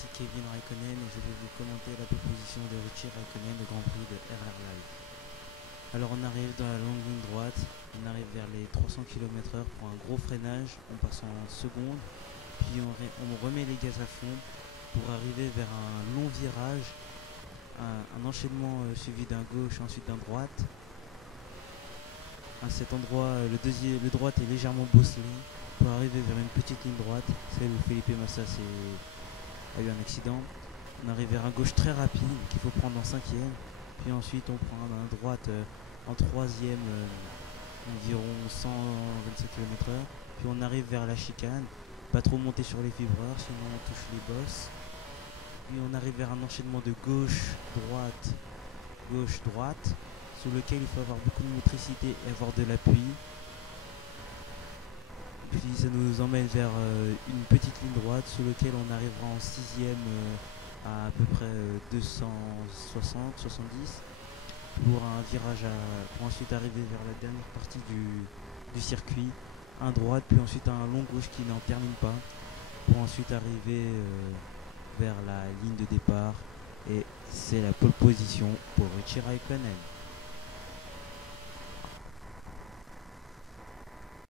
ici Kevin Raikkonen et je vais vous commenter la proposition de Richie Raikkonen, le Grand Prix de RR Live. Alors on arrive dans la longue ligne droite, on arrive vers les 300 km/h pour un gros freinage, on passe en seconde, puis on remet les gaz à fond pour arriver vers un long virage, un enchaînement suivi d'un gauche ensuite d'un droite. À cet endroit, le droite est légèrement bosselé pour arriver vers une petite ligne droite, celle où Felipe Massa a eu un accident. On arrive vers un gauche très rapide qu'il faut prendre en cinquième, puis ensuite on prend un droite en troisième, environ 127 km/h, puis on arrive vers la chicane, pas trop monter sur les fibreurs sinon on touche les bosses, puis on arrive vers un enchaînement de gauche-droite, gauche-droite, sur lequel il faut avoir beaucoup de motricité et avoir de l'appui. Puis ça nous emmène vers une petite ligne droite sur laquelle on arrivera en sixième à peu près 260-70 pour un virage pour ensuite arriver vers la dernière partie du circuit, un droite puis ensuite un long gauche qui n'en termine pas pour ensuite arriver vers la ligne de départ et c'est la pole position pour Richie Raikkonen.